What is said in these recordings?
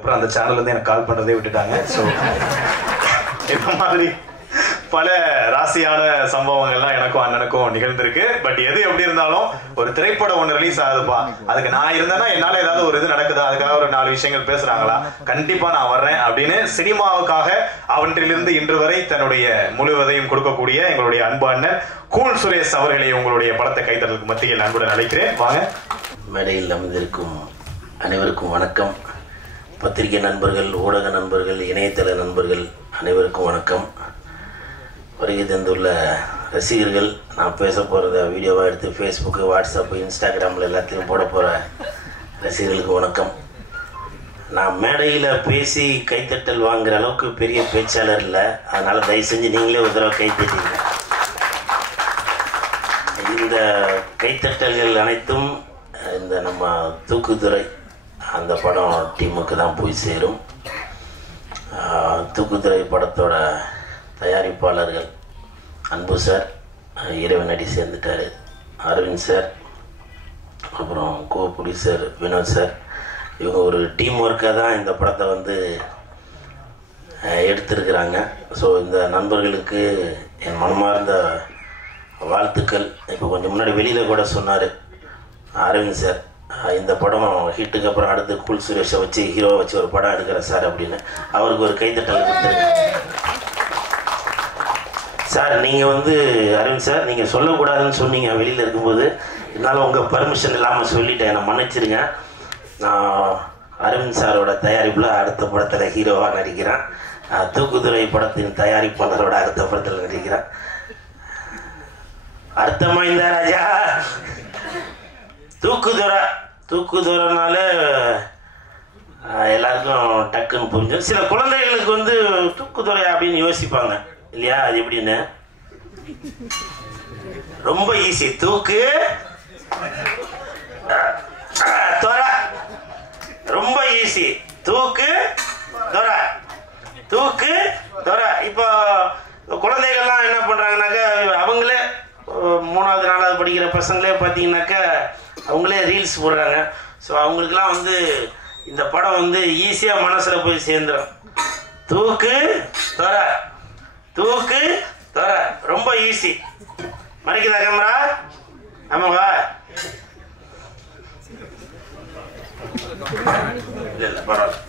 அப்புறம் அந்த சேனல்ல இருந்து எனக்கு கால் பண்றதே விட்டுட்டாங்க. ஸோ இந்த மாதிரி பல ராசியான சம்பவங்கள்லாம் எனக்கும் அண்ணனுக்கும் நிகழ்ந்திருக்கு. பட் எது எப்படி இருந்தாலும் ஒரு திரைப்படம் ஒன்று ரிலீஸ் ஆகுதுப்பா, அதுக்கு நான் இருந்தேன்னா என்னால ஏதாவது ஒரு இது நடக்குதா, அதுக்காக ஒரு 4 விஷயங்கள் பேசுறாங்களா, கண்டிப்பா நான் வர்றேன் அப்படின்னு சினிமாவுக்காக அவற்றிலிருந்து இன்று வரை தன்னுடைய முழுவதையும் கொடுக்கக்கூடிய எங்களுடைய அன்பு அண்ணன் கூல் சுரேஷ் அவர்களை உங்களுடைய படத்தை கைத்தறதுக்கு மத்தியில் அன்புடன் அழைக்கிறேன். வாங்க. மேடையில் அமர்ந்திருக்கும் அனைவருக்கும் வணக்கம். பத்திரிகை நண்பர்கள், ஊடக நண்பர்கள், இணையதள நண்பர்கள் அனைவருக்கும் வணக்கம். வருகை தந்துள்ள ரசிகர்கள், நான் பேச போகிறத வீடியோவாக எடுத்து ஃபேஸ்புக்கு, வாட்ஸ்அப்பு, இன்ஸ்டாகிராமில் எல்லாத்தையும் போட போகிற ரசிகர்களுக்கு வணக்கம். நான் மேடையில் பேசி கைத்தட்டல் வாங்குகிற அளவுக்கு பெரிய பேச்சாளர் இல்லை, அதனால் தயவு செஞ்சு நீங்களே ஒரு தடவை கைத்தட்டீங்க. இந்த கைத்தட்டல்கள் அனைத்தும் இந்த நம்ம தூக்குதுறை அந்த படம் டீமுக்கு தான் போய் சேரும். தூக்குதுறை படத்தோட தயாரிப்பாளர்கள் அன்பு சார், இறைவனடி சேர்ந்துட்டார், அரவிந்த் சார், அப்புறம் கோபுடி சார், வினோத் சார், இவங்க ஒரு டீம் ஒர்க்காக தான் இந்த படத்தை வந்து எடுத்திருக்கிறாங்க. ஸோ இந்த நண்பர்களுக்கு என் மனமார்ந்த வாழ்த்துக்கள். இப்போ கொஞ்சம் முன்னாடி வெளியில் கூட சொன்னார் அரவிந்த் சார், இந்த படம் ஹிட்டுக்கு அப்புறம் அடுத்து கூல் சுரேஷை வச்சு ஹீரோவை வச்சு ஒரு படம் எடுக்கிறேன் சார் அப்படின்னு. அவருக்கு ஒரு கைத்தட்டல் கொடுத்துருங்க சார். நீங்கள் வந்து அரவிந்த் சார், நீங்கள் சொல்லக்கூடாதுன்னு சொன்னீங்க வெளியில் இருக்கும்போது, என்னால் உங்கள் பர்மிஷன் இல்லாமல் சொல்லிட்டேன், என்னை மன்னிச்சிருங்க. நான் அரவிந்த் சாரோட தயாரிப்பில் அடுத்த படத்தில் ஹீரோவாக நடிக்கிறேன். தூக்குதுறை படத்தின் தயாரிப்பாளரோட அடுத்த படத்தில் நடிக்கிறேன். அர்த்தமா இந்த ராஜா தூக்குதுறைனால எல்லாருக்கும் டக்குன்னு புரிஞ்சு. சில குழந்தைகளுக்கு வந்து தூக்குதுறை அப்படின்னு யோசிப்பாங்க இல்லையா, அது எப்படின்னு ரொம்ப ஈஸி. தூக்கு துறை ரொம்ப ஈஸி. தூக்கு துறை, தூக்கு துறை. இப்போ குழந்தைகள்லாம் என்ன பண்றாங்கன்னாக்கா, அவங்களே 3வது 4வது படிக்கிற பசங்களே பார்த்தீங்கன்னாக்கா அவங்களே ரீல்ஸ் போடுறாங்க. ஸோ அவங்களுக்குலாம் வந்து இந்த படம் வந்து ஈஸியாக மனசில் போய் சேர்ந்துடும். தூக்கு துறை, தூக்கு துறை ரொம்ப ஈஸி. மறைக்குதா கேமரா? ஆமாவா? இல்லை இல்லை பரவாயில்ல.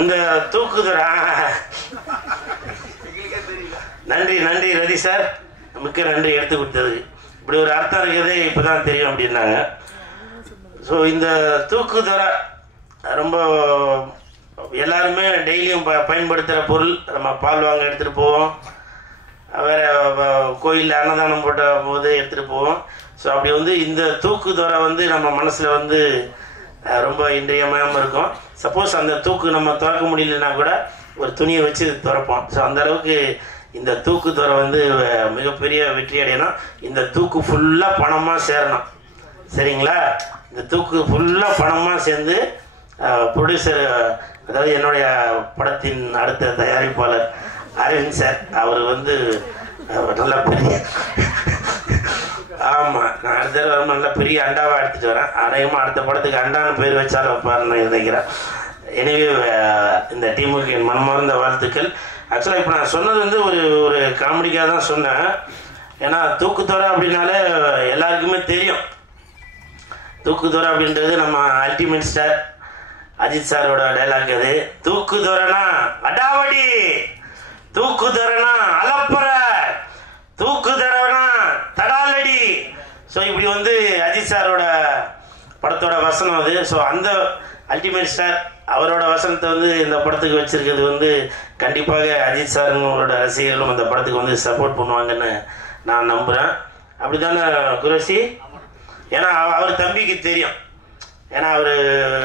இந்த தூக்குதுறை நன்றி நன்றி ரதி சார், மிக்க நன்றி எடுத்து கொடுத்ததுக்கு. இப்படி ஒரு அர்த்தம் இருக்கிறதே இப்போ தான் தெரியும் அப்படின்னாங்க. ஸோ இந்த தூக்குதுறை ரொம்ப எல்லாருமே டெய்லியும் பயன்படுத்துகிற பொருள். நம்ம பால் வாங்க எடுத்துகிட்டு போவோம், வேறு கோயிலில் அன்னதானம் போட்ட போது எடுத்துகிட்டு போவோம். ஸோ அப்படி வந்து இந்த தூக்குதுறை வந்து நம்ம மனசில் வந்து ரொம்ப இன்றியமையாமல் இருக்கும். சப்போஸ் அந்த தூக்கு நம்ம திறக்க முடியலன்னா கூட ஒரு துணியை வச்சு திறப்போம். ஸோ அந்த அளவுக்கு இந்த தூக்குதுறை வந்து மிகப்பெரிய வெற்றி அடையணும். இந்த தூக்கு ஃபுல்லாக பணமாக சேரணும், சரிங்களா? இந்த தூக்கு ஃபுல்லாக பணமாக சேர்ந்து ப்ரொடியூசர், அதாவது என்னுடைய படத்தின் அடுத்த தயாரிப்பாளர் அரவிந்த் சார், அவர் வந்து நல்ல பெரிய ஆமாம், நான் அடுத்த தடவை நல்ல பெரிய அண்டாவாக எடுத்துகிட்டு வரேன். அநேகமாக அடுத்த படத்துக்கு அண்டான்னு பேர் வச்சாலும் வைப்பாருன்னு நினைக்கிறேன். எனவே இந்த டீமுக்கு என் மனமார்ந்த வாழ்த்துக்கள். ஆக்சுவலாக இப்போ நான் சொன்னது வந்து ஒரு காமெடிக்காக தான் சொன்னேன். ஏன்னா தூக்குதுறை அப்படின்னாலே எல்லாருக்குமே தெரியும். தூக்குதுறை அப்படின்றது நம்ம அல்டிமேட் ஸ்டார் அஜித் சாரோட டைலாக். அது தூக்குதுறைனா அடாவடி, தூக்குதுறைனா அலப்பற, தூக்குதுறைனா தடாலடி. ஸோ இப்படி வந்து அஜித் சாரோட படத்தோட வசனம் அது. ஸோ அந்த அல்டிமேட் ஸ்டார் அவரோட வசனத்தை வந்து இந்த படத்துக்கு வச்சிருக்கிறது வந்து கண்டிப்பாக அஜித் சாருங்களோட ரசிகர்களும் அந்த படத்துக்கு வந்து சப்போர்ட் பண்ணுவாங்கன்னு நான் நம்புகிறேன். அப்படி தானே குரேஷி? ஏன்னா அவர் தம்பிக்கு தெரியும். ஏன்னா அவர்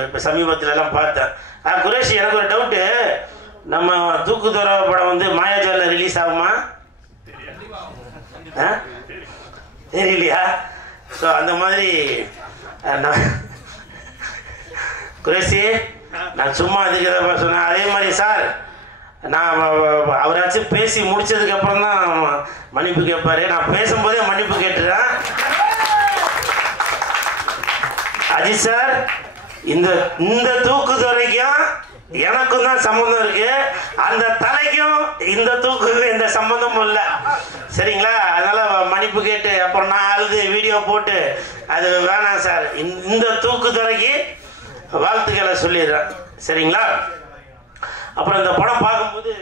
இப்போ சமீபத்துலலாம் பார்த்தேன். குரேஷி, எனக்கு ஒரு டவுட்டு, நம்ம தூக்குதுறை படம் வந்து மாயாஜாலில் ரிலீஸ் ஆகுமா? தெரியலையா? ஸோ அந்த மாதிரி குரேஷி, நான் சும்மா அதுக்கு எதாவது சொன்னேன். அதே மாதிரி சார், நான் அவராச்சும் பேசி முடிச்சதுக்கு அப்புறம் தான் மன்னிப்பு கேட்பாரு. நான் பேசும்போதே மன்னிப்பு கேட்டுறேன். அஜித் சார், இந்த தூக்குதுறைக்கும் எனக்கும் தான் சம்பந்தம் இருக்கு. அந்த தலைக்கும் இந்த தூக்குக்கும் எந்த சம்பந்தமும் இல்லை. சரிங்களா? அதனால மன்னிப்பு கேட்டு அப்புறம் நான் அழுது வீடியோ போட்டு அது வேணாம் சார். இந்த தூக்குதுறைக்கு வாழ்த்துக்களை சொல்லிடுறேன். சரிங்களா? அப்புறம் இந்த படம் பார்க்கும்போது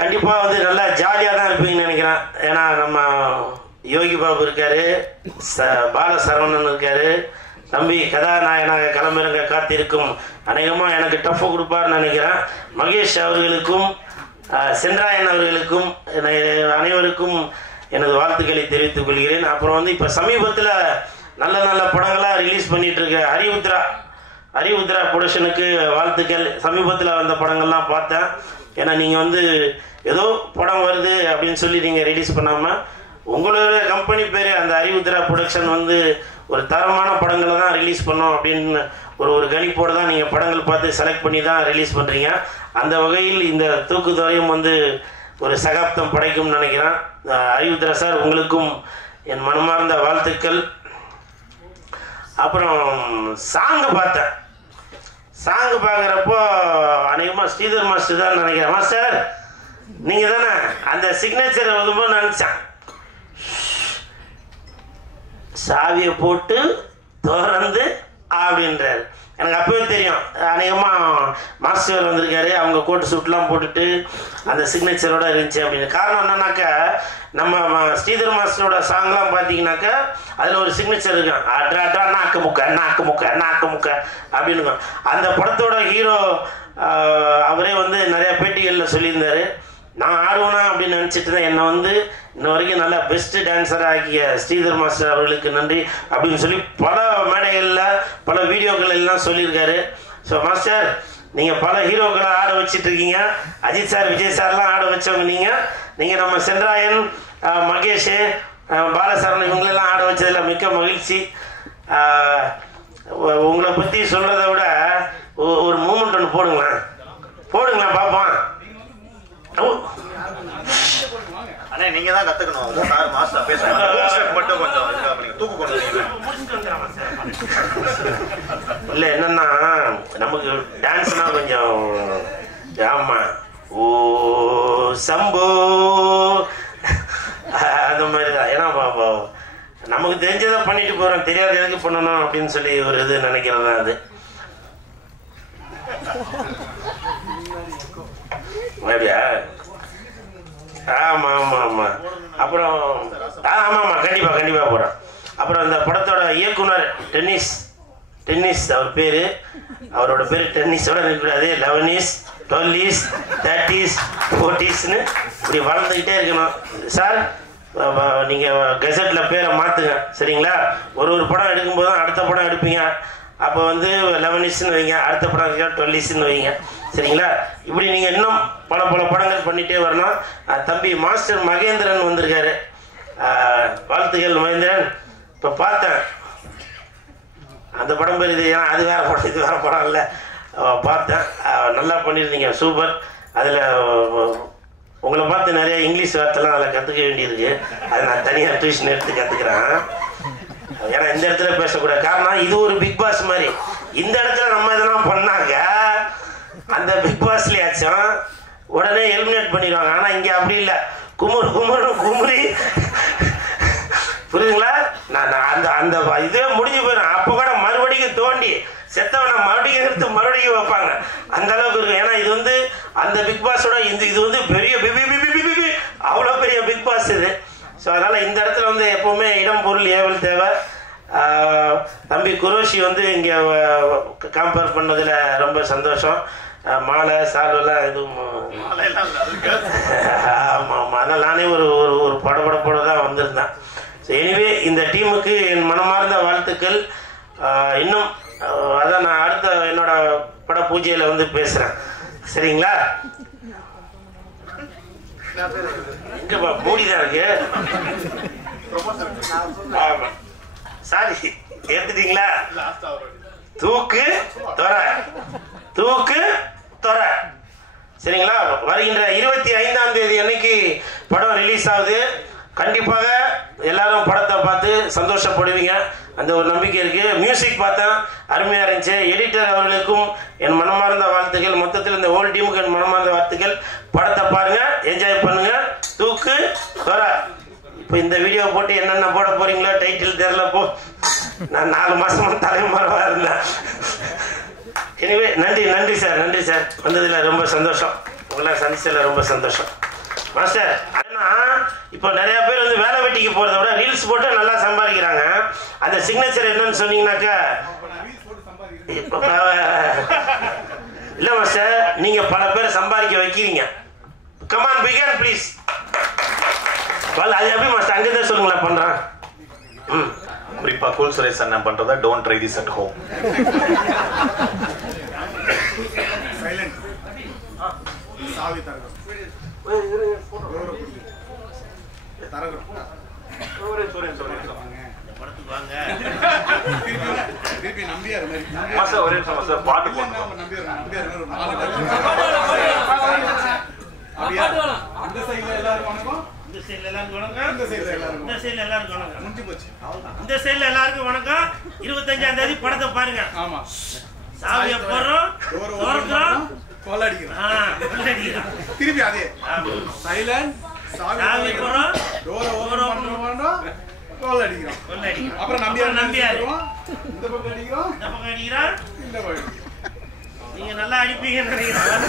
கண்டிப்பாக வந்து நல்லா ஜாலியாக தான் இருப்பீங்கன்னு நினைக்கிறேன். ஏன்னா நம்ம யோகி பாபு இருக்காரு, பாலசரவணன் இருக்காரு, தம்பி கதாநாயகனாக களமிறங்க காத்திருக்கும் அநேகமாக எனக்கு டஃப் கொடுப்பார்னு நினைக்கிறேன். மகேஷ் அவர்களுக்கும் சென்றாயன் அவர்களுக்கும் அனைவருக்கும் எனது வாழ்த்துக்களை தெரிவித்துக் கொள்கிறேன். அப்புறம் வந்து இப்போ சமீபத்தில் நல்ல நல்ல படங்களாக ரிலீஸ் பண்ணிட்டு இருக்க ஹரிஉத்ரா ப்ரொடக்ஷனுக்கு வாழ்த்துக்கள். சமீபத்தில் வந்த படங்கள்லாம் பார்த்தேன். ஏன்னா நீங்கள் வந்து ஏதோ படம் வருது அப்படின்னு சொல்லி நீங்கள் ரிலீஸ் பண்ணாமல் உங்களோட கம்பெனி பேர் அந்த ஹரிஉத்ரா ப்ரொடக்ஷன் வந்து ஒரு தரமான படங்களை தான் ரிலீஸ் பண்ணோம் அப்படின்னு ஒரு கணிப்போடு தான் நீங்கள் படங்கள் பார்த்து செலக்ட் பண்ணி தான் ரிலீஸ் பண்ணுறீங்க. அந்த வகையில் இந்த தூக்குதுறையும் வந்து ஒரு சகாப்தம் படைக்கும்னு நினைக்கிறேன். ஹரிஉத்ரா சார் உங்களுக்கும் என் மனமார்ந்த வாழ்த்துக்கள். அப்புறம் சாங்கு பார்த்தேன். சாங்கு பார்க்குறப்போ அநேகமாக ஸ்ரீதர் மாஸ்டர் தான் நினைக்கிறேன். மாஸ்டர் நீங்கள் தானே அந்த சிக்னேச்சரை வரும்போது நினச்சேன். சாவியை போட்டு திறந்து அப்படின்றாரு. எனக்கு அப்பவே தெரியும் அநேகமாக மாஸ்டர் வந்திருக்காரு, அவங்க கோட்டு சூட்லாம் போட்டுட்டு அந்த சிக்னேச்சரோட இருந்துச்சு அப்படின்னு. காரணம் என்னன்னாக்கா நம்ம ஸ்ரீதர் மாஸ்டரோட சாங்லாம் பார்த்தீங்கன்னாக்கா அதில் ஒரு சிக்னேச்சர் இருக்கும். அட்ரா நாக்கு முக்க அப்படின்னு. அந்த படத்தோட ஹீரோ அவரே வந்து நிறைய பேட்டிகளில் சொல்லியிருந்தாரு, நான் ஆடுவேனா அப்படின்னு நினச்சிட்டு தான் என்னை வந்து இன்ன வரைக்கும் நல்லா பெஸ்ட் டான்ஸராக ஆக்கிய ஸ்ரீதர் மாஸ்டர் அவர்களுக்கு நன்றி அப்படின்னு சொல்லி பல மேடைகளில் பல வீடியோக்கள் எல்லாம் சொல்லியிருக்காரு. ஸோ மாஸ்டர் நீங்கள் பல ஹீரோக்களை ஆட வச்சிட்டு இருக்கீங்க. அஜித் சார், விஜய் சார்லாம் ஆட வச்சவங்க நீங்கள் நம்ம சென்றாயன், மகேஷ், பாலசரவணன் இவங்களெல்லாம் ஆட வச்சதில் மிக்க மகிழ்ச்சி. உங்களை பற்றி சொல்கிறத விட ஒரு மூமெண்ட் ஒன்று போடுங்களேன் பார்ப்போம். அண்ணே நீங்க தான் கத்துக்கணும். சார் மாஸ்டர் பேசுறாங்க மட்டும் கொஞ்சம் தூக்கு கொண்டு இல்ல என்னன்னா நமக்கு டான்ஸ்னா கொஞ்சம் ஆமா ஓ சம்போ அந்த மாதிரிதான். ஏன்னா நமக்கு தெரிஞ்சதை பண்ணிட்டு போறோம், தெரியாத எதுக்கு பண்ணணும் அப்படின்னு சொல்லி ஒரு இது நினைக்கிறது தான் அது. அப்படியா? ஆமா ஆமா ஆமா. அப்புறம் ஆமா கண்டிப்பா போறோம். அப்புறம் இந்த படத்தோட இயக்குனர் டென்னிஸ் அவர் பேரு, அவரோட பேரு டென்னிஸோட இருக்கக்கூடாது. 11s 12s 30s 40sன்னு இப்படி வளர்ந்துக்கிட்டே இருக்கணும். சார் நீங்க கெசட்ல பேரை மாத்துங்க சரிங்களா? ஒரு படம் எடுக்கும்போது தான் அடுத்த படம் எடுப்பீங்க. அப்போ வந்து 11sன்னு வைங்க, அடுத்த படம் 12sன்னு வைங்க சரிங்களா? இப்படி நீங்க இன்னும் பல படங்கள் பண்ணிட்டே வரணும். தம்பி மாஸ்டர் மகேந்திரன் வந்திருக்காரு. வாழ்த்துக்கள் மகேந்திரன். இப்போ பார்த்தேன் அந்த படம் பேர் இது, ஏன்னா அது வேற படம் இது வேற படம் இல்லை. பார்த்தேன் நல்லா பண்ணியிருந்தீங்க, சூப்பர். அதில் உங்களை பார்த்து நிறைய இங்கிலீஷ் வார்த்தைலாம் அதில் கற்றுக்க வேண்டியிருக்கு. அதை நான் தனியாக டியூஷன் எடுத்து கற்றுக்கிறேன். ஏன்னா இந்த இடத்துல பேசக்கூடாது. காரணம் இது ஒரு பிக் பாஸ் மாதிரி. இந்த இடத்துல நம்ம இதெல்லாம் பண்ணாங்க அந்த பிக் பாஸ்லயாச்சும் உடனே எலிமினேட் பண்ணிடுவாங்க. ஆனால் இங்கே அப்படி இல்லை. குமுறி புரியுதுங்களா? நான் அந்த இதுவே முடிஞ்சு போயிடும். அப்போ கூட மறுபடியும் தோண்டி செத்தவனை மறுபடியும் எடுத்து மறுபடியும் வைப்பாங்க. அந்த அளவுக்கு இருக்கும். ஏன்னா இது வந்து அந்த பிக் பாஸோட இது வந்து பெரிய அவ்வளோ பெரிய பிக் பாஸ் இது. ஸோ அதனால இந்த இடத்துல வந்து எப்பவுமே இடம் பொருள் ஏவல் தேவை. தம்பி குரோஷி வந்து இங்கே கம்பேர் பண்ணதில் ரொம்ப சந்தோஷம். மாலை சால்வெல்லாம் எதுவும் ஆமாம். அதனால் நானே ஒரு படப்படப்போட தான் வந்திருந்தேன். ஸோ எனிவே இந்த டீமுக்கு என் மனமார்ந்த வாழ்த்துக்கள். இன்னும் அதான் நான் அடுத்த என்னோட பட பூஜையில் வந்து பேசுகிறேன் சரிங்களா? எங்கப்பா மூடிதான் இருக்கு. ஆமாம் சாரி எடுத்துட்டீங்களா? தூக்கு தொர சரிங்களா? வருகின்ற 25ஆம் தேதி அன்னைக்கு படம் ரிலீஸ் ஆகுது. கண்டிப்பாக எல்லாரும் படத்தை பார்த்து சந்தோஷப்படுவீங்க, அந்த ஒரு நம்பிக்கை இருக்கு. மியூசிக் பார்த்தேன், அருமையா இருந்துச்சு. எடிட்டர் அவர்களுக்கும் என் மனமார்ந்த வாழ்த்துக்கள். மொத்தத்தில் இந்த ஹோல் டீமுக்கு என் மனமார்ந்த வாழ்த்துக்கள். படத்தை பாருங்க, என்ஜாய் பண்ணுங்க. தூக்கு வர இப்போ இந்த வீடியோ போட்டு என்னென்ன போட போறீங்களோ டைட்டில் தெரியல. போ, நான் 4 மாசமா தலைமறைவா இருந்தேன். எனவே நன்றி சார், நன்றி சார். வந்ததுல ரொம்ப சந்தோஷம், உங்களை சந்திச்சதுல ரொம்ப சந்தோஷம் மாஸ்டர். ஏன்னா இப்போ நிறைய பேர் வந்து வேலை வெட்டிக்கு போறதை விட ரீல்ஸ் போட்டு நல்லா சம்பாதிக்கிறாங்க. அந்த சிக்னேச்சர் என்னன்னு சொன்னீங்கன்னாக்கா, இல்ல மாஸ்டர், நீங்க பல பேரை சம்பாதிக்க வைக்கிறீங்க. Come on begin please. அது எப்படி மாஸ்டர் அங்கிருந்தே சொல்லுங்களேன் பண்றேன். குறிப்பா கூல் சுரேஷ் அண்ணன் பண்றதா don't try this at home. Silent சாவி தரகம் தரகம் படத்துக்கு வாங்க. திருப்பி நம்பியார் மாதிரி பாட்டு அந்த சைடுல எல்லாரும் வணக்கம், இந்த சைடுல எல்லாருக்கும் வணக்கம், இந்த சைடுல எல்லாரும் இந்த சைடுல எல்லாருக்கும் வணக்கம். முடிஞ்சு போச்சு. இந்த சைடுல எல்லாருக்கும் வணக்கம். 25ஆம் தேதி படத்தை பாருங்க. ஆமா, சாவியை போடுறோம், திறக்கிறோம், கொள்ளடிக்கிறோம். திருப்பி அதே சைலண்ட் சாவி போடுறோம், டோரை ஓபன் பண்றோம், கொள்ளடிக்கிறோம். அப்புறம் நம்பியார் இந்த பக்கம் அடிக்கிறோம், இந்த பக்கம் அடிக்கிறோம். இந்த பக்கம் நீங்க நல்லா அடிப்பீங்கன்னு நினைக்கிறேன்.